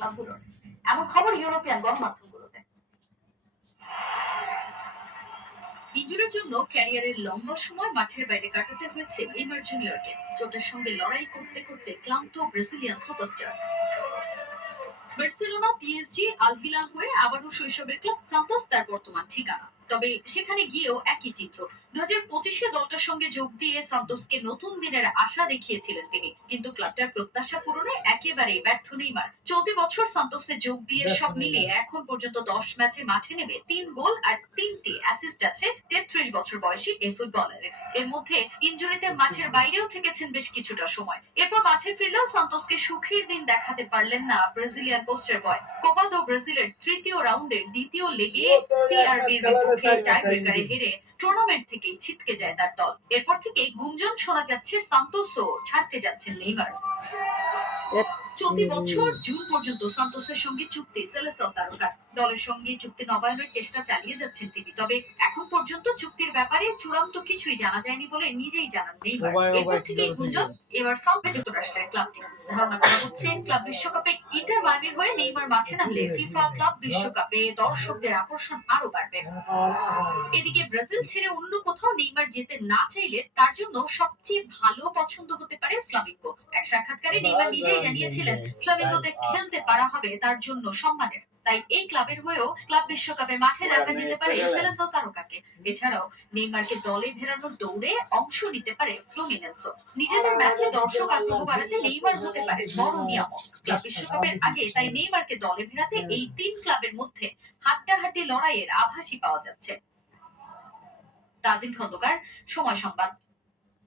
ক্লাবগুলোর এমন খবর ইউরোপিয়ান গণমাধ্যমগুলোতে। ইঞ্জুরির জন্য ক্যারিয়ারের লম্বা সময় মাঠের বাইরে কাটাতে হয়েছে নেইমার জুনিয়রকে। চোটের সঙ্গে লড়াই করতে করতে ক্লান্ত Brazilian superstar. Barcelona, PSG Al Hilal হয়ে আবারও শৈশবের ক্লাব সান্তোস তার বর্তমান ঠিকানা। তবে সেখানে গিয়েও একই চিত্র। দু হাজার পঁচিশে দলটার সঙ্গে যোগ দিয়ে সান্তোসকে নতুন দিনের আশা দেখিয়েছিলেন তিনি। কিন্তু ক্লাবটার প্রত্যাশা পূরণে একেবারেই ব্যর্থ নেইমার। চলতি বছর সান্তোসে যোগ দিয়ে সব মিলিয়ে এখন পর্যন্ত দশ ম্যাচে মাঠে নেমে তিন গোল আর তিনটি অ্যাসিস্ট আছে তেত্রিশ বছর বয়সী এই ফুটবলারের। এর মধ্যে ইনজুরিতে মাঠের বাইরেও থেকেছেন বেশ কিছুটা সময়। এরপর মাঠে ফিরলেও সান্তোসকে সুখের দিন দেখাতে পারলেন না ব্রাজিলিয়ান পোস্টার বয়। কোপা দো ব্রাজিলের তৃতীয় রাউন্ডের দ্বিতীয় লেগে সিআরবির খেলার বিপক্ষে সাইড টাই সাইড ব্রেকারে দিছে। হেরে টুর্নামেন্ট থেকেই ছিটকে যায় তার দল এরপর থেকে গুঞ্জন শোনা যাচ্ছে সান্তোসও ছাড়তে যাচ্ছেন নেইমার চলতি বছর জুন পর্যন্ত সান্তোসের সঙ্গে চুক্তি সেলেসাও তারকার দলের সঙ্গে চুক্তি নবায়নের চেষ্টা চালিয়ে যাচ্ছেন তিনি। তবে এখন পর্যন্ত চুক্তির ব্যাপারে চূড়ান্ত কিছুই জানা যায়নি বলে নিজেই জানান নেইমার। এরপর ওবায় থেকেই কি গুঞ্জন এবার সাউথ যুক্তরাষ্ট্রের ক্লাবটি। ধারণা করা হচ্ছে ক্লাব বিশ্বকাপে ইন্টার মায়ামির হয়ে নেইমার মাঠে নামলে ফিফা ক্লাব বিশ্বকাপে দর্শকদের আকর্ষণ আরও বাড়বে। এদিকে ব্রাজিল ছেড়ে অন্য কোথাও নেইমার যেতে না চাইলে তার জন্য সবচেয়ে ভালো পছন্দ হতে পারে সাক্ষাৎকারে নেইমার নিজেই জানিয়েছিলেন ফ্লামিঙ্গোতে খেলতে পারা হবে তার জন্য সম্মানের। তাই এই ক্লাবের হয়েও ক্লাব বিশ্বকাপে মাঠে দেখা যেতে পারে সেলেসাও তারকাকে। এছাড়াও নেইমারকে দলে ফেরানোর দৌড়ে অংশ নিতে পারে ফ্লুমিনেন্সও নিজেদের ম্যাচে দর্শক আগ্রহ বাড়াতে নেইমার হতে পারে বড় নিয়ামক। ক্লাব বিশ্বকাপের আগে তাই নেইমারকে দলে ফেরাতে এই তিন ক্লাবের মধ্যে হাড্ডাহাড্ডি লড়াইয়ের আভাসই পাওয়া যাচ্ছে। তাজিন খন্দকার সময় সংবাদ।